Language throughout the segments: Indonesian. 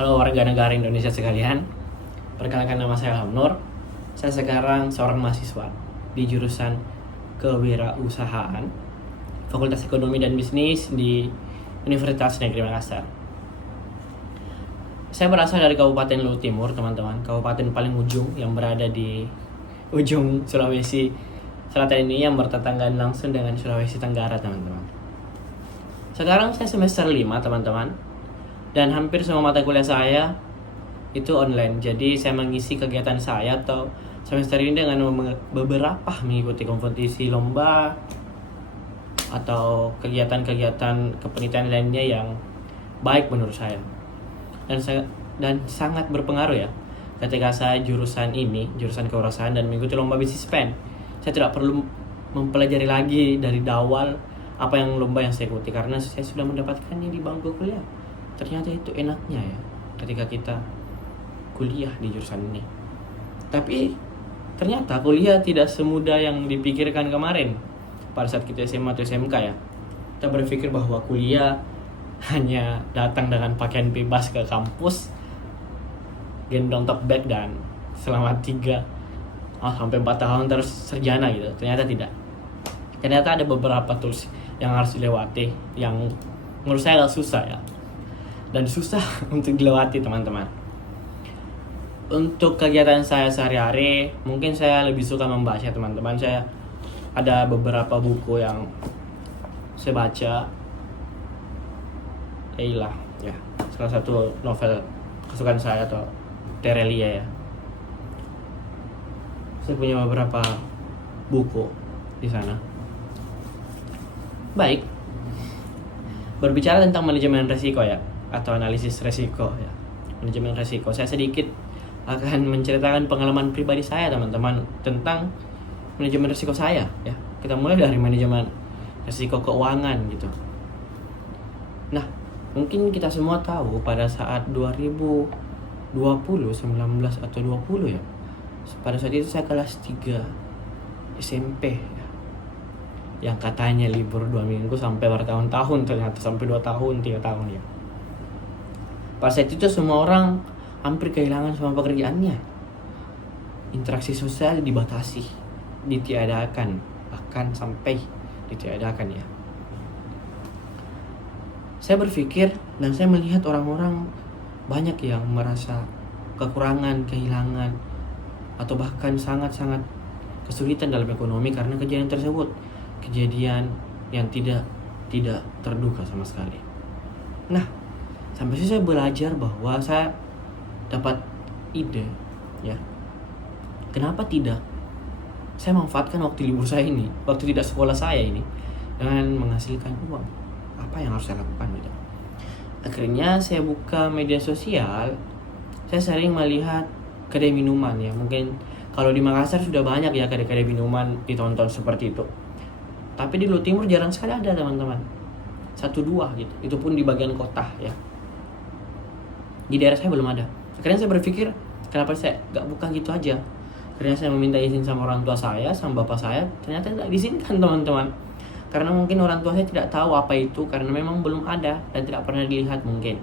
Halo warga negara Indonesia sekalian, perkenalkan nama saya Nur. Saya sekarang seorang mahasiswa di jurusan Kewirausahaan, Fakultas Ekonomi dan Bisnis di Universitas Negeri Makassar. Saya berasal dari Kabupaten Luwu Timur, teman-teman, kabupaten paling ujung yang berada di ujung Sulawesi Selatan ini yang bertetangga langsung dengan Sulawesi Tenggara, teman-teman. Sekarang saya semester 5, teman-teman. Dan hampir semua mata kuliah saya itu online. Jadi saya mengisi kegiatan saya atau semester ini dengan beberapa mengikuti kompetisi lomba atau kegiatan-kegiatan kepenelitian lainnya yang baik menurut saya. Dan sangat berpengaruh ya. Ketika saya jurusan kewirausahaan dan mengikuti lomba bisnis pen, saya tidak perlu mempelajari lagi dari awal apa yang lomba yang saya ikuti karena saya sudah mendapatkannya di bangku kuliah. Ternyata itu enaknya ya ketika kita kuliah di jurusan ini. Tapi ternyata kuliah tidak semudah yang dipikirkan kemarin pada saat kita SMA atau SMK ya. Kita berpikir bahwa kuliah hanya datang dengan pakaian bebas ke kampus, gendong tote bag dan selama 3 sampai 4 tahun terus sarjana gitu. Ternyata tidak. Ternyata ada beberapa tools yang harus dilewati yang menurut saya agak susah ya. Dan susah untuk dilewati, teman-teman. Untuk kegiatan saya sehari-hari, mungkin saya lebih suka membaca, teman-teman. Saya ada beberapa buku yang saya baca. Ya, salah satu novel kesukaan saya atau Terelia ya. Saya punya beberapa buku di sana. Baik. Berbicara tentang manajemen risiko ya, atau analisis resiko ya, manajemen resiko, saya sedikit akan menceritakan pengalaman pribadi saya, teman-teman, tentang manajemen resiko saya ya. Kita mulai dari manajemen resiko keuangan gitu. Nah, mungkin kita semua tahu pada saat 2019 atau 20 ya, pada saat itu saya kelas 3 SMP ya, yang katanya libur 2 minggu sampai bertahun-tahun, ternyata sampai 2 tahun 3 tahun ya. Pada saat itu semua orang hampir kehilangan semua pekerjaannya. Interaksi sosial dibatasi, ditiadakan, bahkan sampai ditiadakan ya. Saya berpikir dan saya melihat orang-orang banyak yang merasa kekurangan, kehilangan, atau bahkan sangat-sangat kesulitan dalam ekonomi karena kejadian tersebut. Kejadian yang tidak terduga sama sekali. Nah, sampai saya belajar bahwa saya dapat ide ya. Kenapa tidak saya manfaatkan waktu libur saya ini, waktu tidak sekolah saya ini dengan menghasilkan uang. Apa yang harus saya lakukan gitu. Akhirnya saya buka media sosial. Saya sering melihat kedai minuman ya. Mungkin kalau di Makassar sudah banyak ya kedai-kedai minuman ditonton seperti itu. Tapi di Luwu Timur jarang sekali ada, teman-teman. 1-2 gitu. Itu pun di bagian kota ya. Di daerah saya belum ada. Akhirnya saya berpikir, kenapa saya gak buka gitu aja. Akhirnya saya meminta izin sama orang tua saya, sama bapak saya. Ternyata tidak diizinkan, teman-teman. Karena mungkin orang tua saya tidak tahu apa itu, karena memang belum ada dan tidak pernah dilihat mungkin.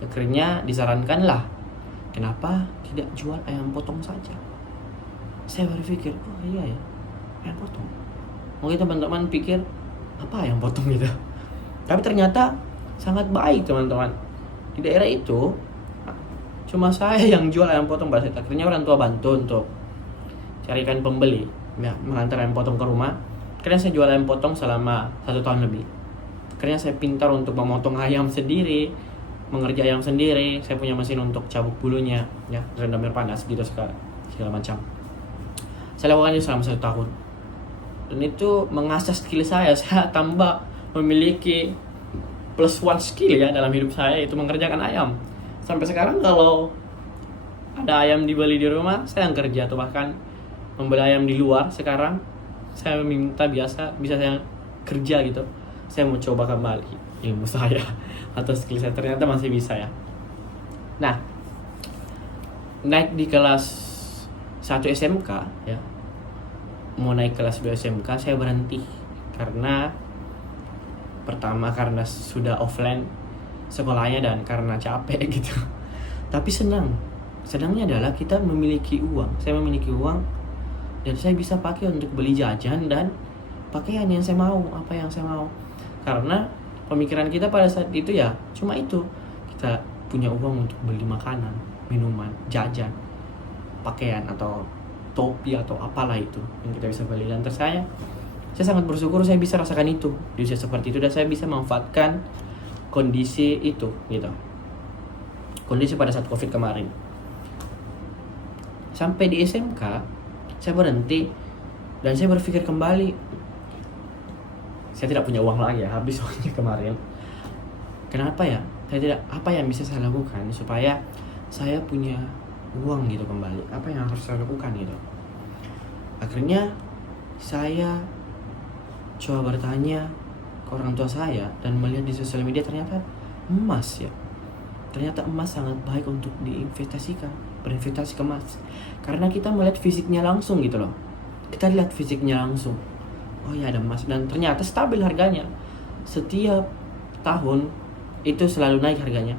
Akhirnya disarankanlah, kenapa tidak jual ayam potong saja. Saya berpikir, oh iya ya, ayam potong. Mungkin teman-teman pikir, apa ayam potong gitu. Tapi ternyata sangat baik, teman-teman. Di daerah itu cuma saya yang jual ayam potong pada saat. Akhirnya orang tua bantu untuk carikan pembeli ya, mengantar ayam potong ke rumah. Akhirnya saya jual ayam potong selama 1 tahun lebih. Akhirnya saya pintar untuk memotong ayam sendiri, mengerja ayam sendiri. Saya punya mesin untuk cabuk bulunya ya, rendam air panas gitu segala macam. Saya lakukan itu selama 1 tahun. Dan itu mengasah skill saya. Saya tambah memiliki +1 skill ya dalam hidup saya, itu mengerjakan ayam. Sampai sekarang kalau ada ayam dibeli di rumah, saya yang kerja, atau bahkan membeli ayam di luar. Sekarang saya minta bisa saya kerja gitu. Saya mau coba kembali ilmu saya atau skill saya, ternyata masih bisa ya. Nah, naik di kelas 1 SMK ya, mau naik kelas 2 SMK saya berhenti karena pertama karena sudah offline sekolahnya dan karena capek gitu. Tapi senangnya adalah kita memiliki uang. Saya memiliki uang dan saya bisa pakai untuk beli jajan dan pakaian yang saya mau, apa yang saya mau. Karena pemikiran kita pada saat itu ya cuma itu, kita punya uang untuk beli makanan, minuman, jajan, pakaian atau topi atau apalah itu yang kita bisa beli. Dan saya sangat bersyukur saya bisa rasakan itu di usia seperti itu, dan saya bisa memanfaatkan kondisi itu gitu, kondisi pada saat COVID kemarin. Sampai di SMK saya berhenti dan saya berpikir kembali, saya tidak punya uang lagi ya, habis uangnya kemarin. Kenapa ya? Apa yang bisa saya lakukan supaya saya punya uang gitu kembali? Apa yang harus saya lakukan gitu? Akhirnya saya coba bertanya ke orang tua saya dan melihat di sosial media ternyata emas ya. Ternyata emas sangat baik untuk diinvestasikan, berinvestasi ke emas. Karena kita melihat fisiknya langsung gitu loh. Kita lihat fisiknya langsung. Oh ya ada emas, dan ternyata stabil harganya. Setiap tahun itu selalu naik harganya.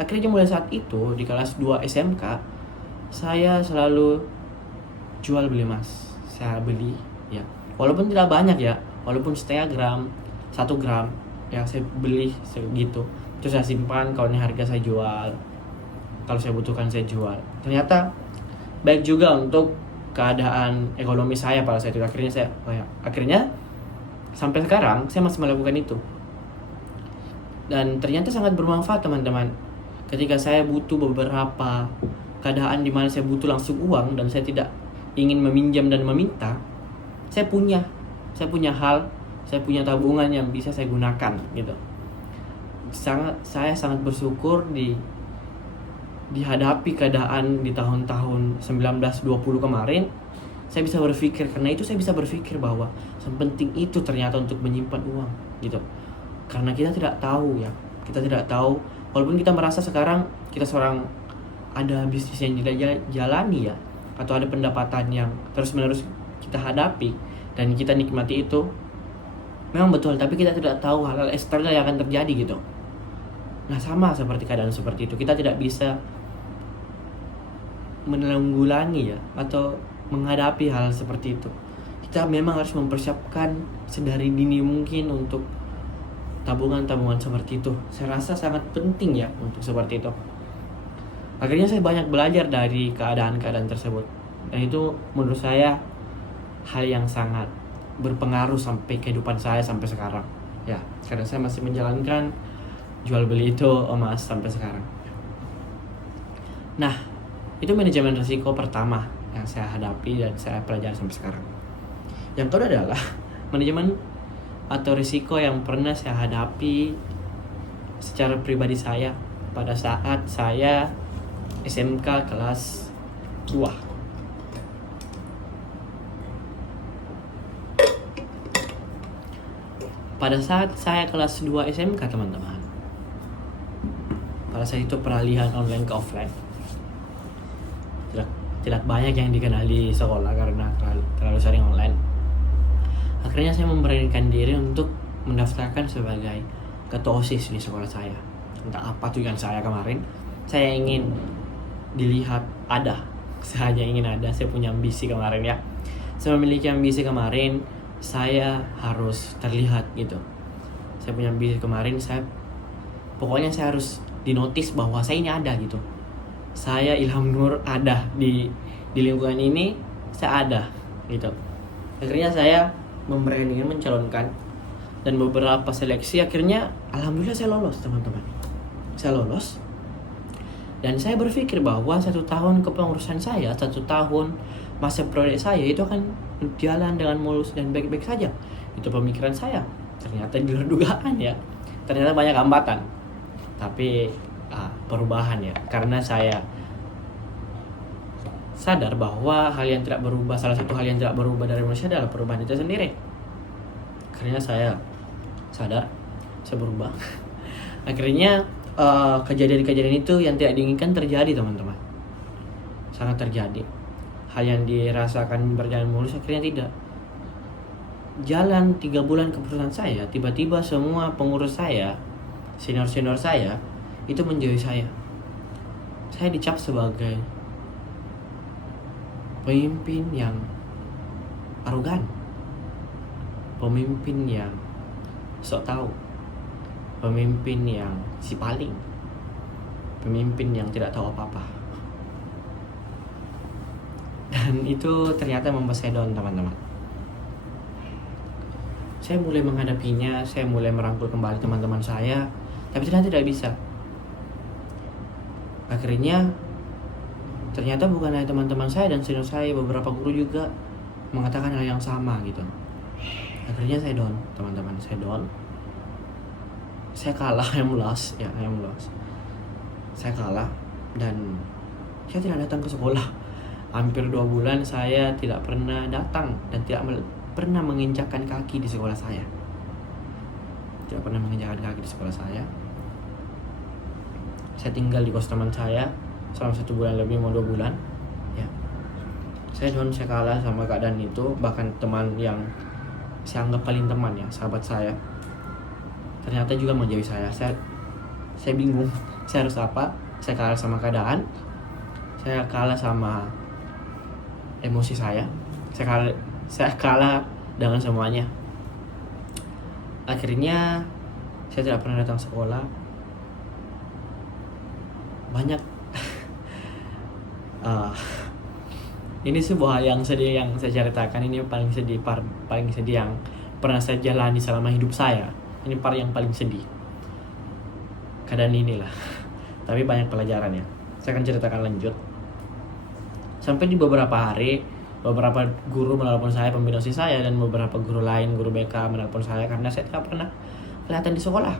Akhirnya mulai saat itu di kelas 2 SMK saya selalu jual beli emas. Saya beli ya, walaupun tidak banyak ya, walaupun setengah gram, 1 gram ya, saya beli segitu. Terus saya simpan, kalau ini harga saya jual, kalau saya butuhkan saya jual. Ternyata baik juga untuk keadaan ekonomi saya pada saat itu. Akhirnya sampai sekarang saya masih melakukan itu. Dan ternyata sangat bermanfaat teman-teman. Ketika saya butuh beberapa keadaan di mana saya butuh langsung uang dan saya tidak ingin meminjam dan meminta, saya punya tabungan yang bisa saya gunakan gitu. Saya sangat bersyukur dihadapi keadaan di tahun-tahun 1920 kemarin. Saya bisa berpikir, karena itu saya bisa berpikir bahwa yang penting itu ternyata untuk menyimpan uang gitu. Karena kita tidak tahu ya, walaupun kita merasa sekarang kita seorang ada bisnis yang jalani ya, atau ada pendapatan yang terus-menerus kita hadapi dan kita nikmati itu, memang betul, tapi kita tidak tahu hal-hal eksternal yang akan terjadi gitu. Nah sama seperti keadaan seperti itu, kita tidak bisa menanggulangi ya, atau menghadapi hal seperti itu. Kita memang harus mempersiapkan sedari dini mungkin untuk tabungan-tabungan seperti itu. Saya rasa sangat penting ya untuk seperti itu. Akhirnya saya banyak belajar dari keadaan-keadaan tersebut, dan itu menurut saya hal yang sangat berpengaruh sampai kehidupan saya sampai sekarang ya, karena saya masih menjalankan jual beli itu emas sampai sekarang. Nah itu manajemen risiko pertama yang saya hadapi dan saya pelajari sampai sekarang. Yang kedua adalah manajemen atau risiko yang pernah saya hadapi secara pribadi saya pada saat saya SMK kelas 2. Pada saat saya kelas 2 SMK teman-teman, pada saat itu peralihan online ke offline. Tidak banyak yang dikenal di sekolah karena terlalu sering online. Akhirnya saya memberanikan diri untuk mendaftarkan sebagai ketua OSIS di sekolah saya. Entah apa tujuan saya kemarin. Saya ingin dilihat ada. Saya hanya ingin ada. Saya punya ambisi kemarin ya. Saya memiliki ambisi kemarin. Saya harus terlihat gitu. Saya punya ambisi kemarin. Pokoknya saya harus dinotis bahwa saya ini ada gitu. Saya Ilham Nur ada di lingkungan ini. Saya ada gitu. Akhirnya saya memberanikan mencalonkan, dan beberapa seleksi akhirnya alhamdulillah saya lolos teman-teman. Saya lolos, dan saya berpikir bahwa 1 tahun kepengurusan saya, 1 tahun masa proyek saya itu akan berjalan dengan mulus dan baik-baik saja. Itu pemikiran saya. Ternyata di luar dugaan ya, ternyata banyak hambatan, tapi perubahan ya, karena saya sadar bahwa salah satu hal yang tidak berubah dari manusia adalah perubahan itu sendiri. Akhirnya saya sadar, saya berubah. Akhirnya kejadian-kejadian itu yang tidak diinginkan terjadi teman-teman, sangat terjadi. Hal yang dirasakan berjalan mulus akhirnya tidak. Jalan 3 bulan ke perusahaan saya, tiba-tiba semua pengurus saya, senior-senior saya itu menjauhi saya. saya dicap sebagai pemimpin yang arogan, pemimpin yang sok tahu, pemimpin yang si paling, pemimpin yang tidak tahu apa-apa. Dan itu ternyata membuat saya down, teman-teman. Saya mulai menghadapinya, saya mulai merangkul kembali teman-teman saya, tapi ternyata tidak bisa. Akhirnya ternyata bukan hanya teman-teman saya dan senior saya, beberapa guru juga mengatakan hal yang sama gitu. Akhirnya saya down, teman-teman, saya down. Saya kalah, I am lost. Saya kalah dan saya tidak datang ke sekolah. Hampir 2 bulan saya tidak pernah datang dan tidak pernah menginjakkan kaki di sekolah saya. Tidak pernah menginjakkan kaki di sekolah saya. Saya tinggal di kos teman saya selama 1 bulan lebih, mau 2 bulan. Ya. Saya down, saya kalah sama keadaan itu. Bahkan teman yang saya anggap paling teman ya, sahabat saya, ternyata juga menjauhi saya. Saya bingung, saya harus apa? Saya kalah sama keadaan. Saya kalah sama emosi saya. Saya kalah dengan semuanya. Akhirnya saya tidak pernah datang sekolah. Banyak ini sebuah hal yang sedih yang saya ceritakan. Ini paling sedih yang pernah saya jalani selama hidup saya. Ini part yang paling sedih. Keadaan inilah. Tapi banyak pelajaran ya. Saya akan ceritakan lanjut. Sampai di beberapa hari, beberapa guru menelpon saya, pembina OSIS saya, dan beberapa guru lain, guru BK menelpon saya karena saya tidak pernah kelihatan di sekolah.